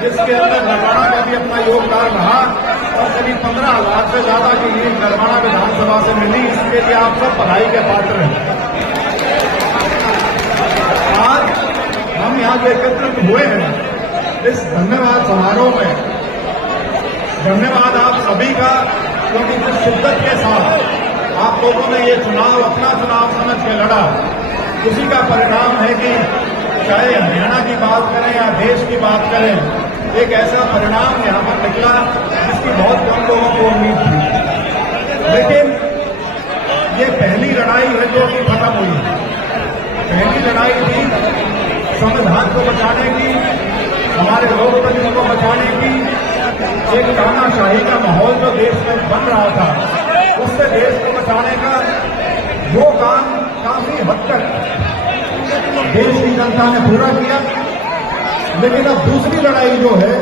इसके अंदर नरवाना का भी अपना योगदान रहा और करीब 15,000 से ज्यादा की लीड नरवाना विधानसभा से मिली। इसके लिए आप सब बधाई के पात्र हैं। आज हम यहाँ जो एकत्रित हुए हैं इस धन्यवाद समारोह में, धन्यवाद आप सभी का, क्योंकि जिस शिद्दत के साथ आप लोगों ने ये चुनाव अपना चुनाव समझ के लड़ा, उसी का परिणाम है कि चाहे हरियाणा की बात करें या देश की बात करें, एक ऐसा परिणाम यहां पर निकला जिसकी बहुत कम लोगों को उम्मीद थी। लेकिन ये पहली लड़ाई है जो कि खत्म हुई। पहली लड़ाई थी संविधान को बचाने की, हमारे लोकतंत्र को बचाने की। एक तानाशाही का माहौल जो देश में बन रहा था, उससे देश को बचाने का वो काम काफी हद तक देश की जनता ने पूरा किया। लेकिन अब दूसरी लड़ाई जो है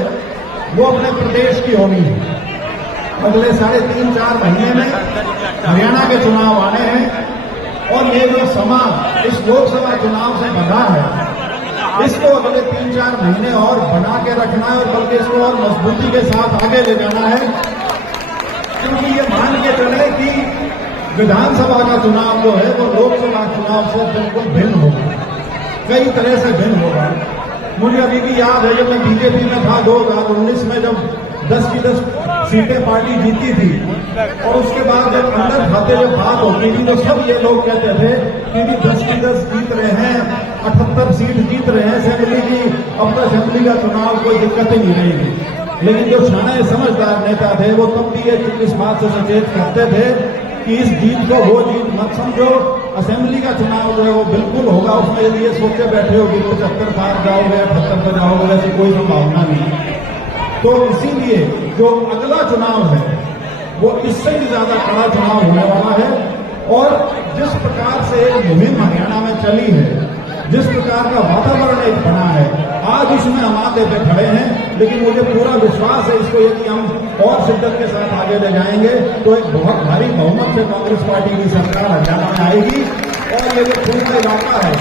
वो अपने प्रदेश की होनी है। अगले 3.5-4 महीने में हरियाणा के चुनाव आने हैं और ये जो समा इस लोकसभा चुनाव से बंधा है, इसको अगले 3-4 महीने और बना के रखना है और बल्कि इसको और मजबूती के साथ आगे ले जाना है। क्योंकि ये मान के चले कि विधानसभा का चुनाव जो है वो लोकसभा चुनाव से बिल्कुल भिन्न होगा, कई तरह से भिन्न होगा। मुझे अभी भी याद है जब मैं बीजेपी में था 2019 में, जब 10 की 10 सीटें पार्टी जीती थी और उसके बाद जब अंदर खाते जब बात होती थी तो सब ये लोग कहते थे कि 10 की 10 जीत रहे हैं, 78 सीट जीत रहे हैं असेंबली की, अब तो असेंबली का चुनाव कोई दिक्कत ही नहीं रहेगी। लेकिन जो शाने समझदार नेता थे वो तब भी इस बात से सचेत करते थे कि इस जीत को वो जीत मत समझो, असेंबली का चुनाव जो है वो बिल्कुल होगा। उसमें यदि ये सोचे बैठे हो कि 75 पार जाओगे, 78 पर जाओगे, वैसी कोई संभावना नहीं। तो इसीलिए जो अगला चुनाव है वो इससे भी ज्यादा कड़ा चुनाव होने वाला है। और जिस प्रकार से एक मुहिम हरियाणा में चली है, जिस प्रकार का वातावरण एक बना है, आज उसमें हम आगे पे खड़े हैं। लेकिन मुझे पूरा विश्वास है इसको यदि हम और शिद्दत के साथ आगे ले जाएंगे तो एक बहुत भारी बहुमत से कांग्रेस पार्टी की सरकार हरियाणा में आएगी। और ये जो पूरा इलाका है,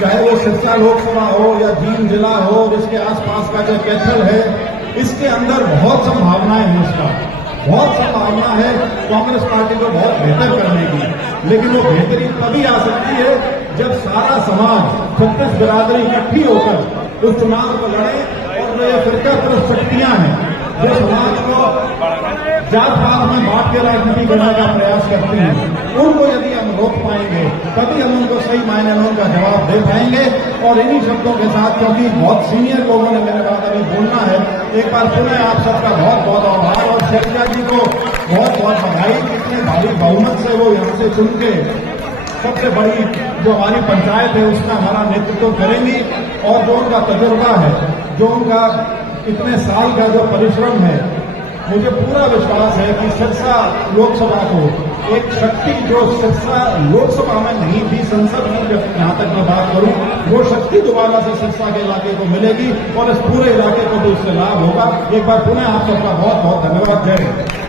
चाहे वो सिरसा लोकसभा हो या जींद जिला हो, जिसके आसपास का जो कैथल है, इसके अंदर बहुत संभावनाएं हैं। इसका बहुत संभावना है कांग्रेस पार्टी को बहुत बेहतर करने की। लेकिन वो बेहतरी तभी आ सकती है जब सारा समाज, 36 बिरादरी इकट्ठी होकर उस चुनाव को लड़े। और जो ये फिरकापरस्त शक्तियां हैं जो समाज को जात पात में बांट के राजनीति करने का प्रयास करती हैं, उनको यदि हम रोक पाएंगे तभी हम उनको सही मायने में उनका जवाब दे पाएंगे। और इन्हीं शब्दों के साथ, क्योंकि बहुत सीनियर लोगों ने मेरे बात अभी बोलना है, एक बार पुनः आप सबका बहुत बहुत आभार और शैलजा जी को बहुत बहुत बधाई। इतने भारी बहुमत से वो यहाँ से चुन के सबसे बड़ी जो हमारी पंचायत है उसमें हमारा नेतृत्व करेंगी। और जो उनका तजुर्बा है, जो उनका इतने साल का जो परिश्रम है, मुझे पूरा विश्वास है कि सिरसा लोकसभा को एक शक्ति जो सिरसा लोकसभा में नहीं थी, संसद में जब यहां तक मैं बात करूं, वो शक्ति दोबारा से सिरसा के इलाके को मिलेगी और इस पूरे इलाके को भी उससे लाभ होगा। एक बार पुनः आप सबका बहुत बहुत धन्यवाद। जय हिंद।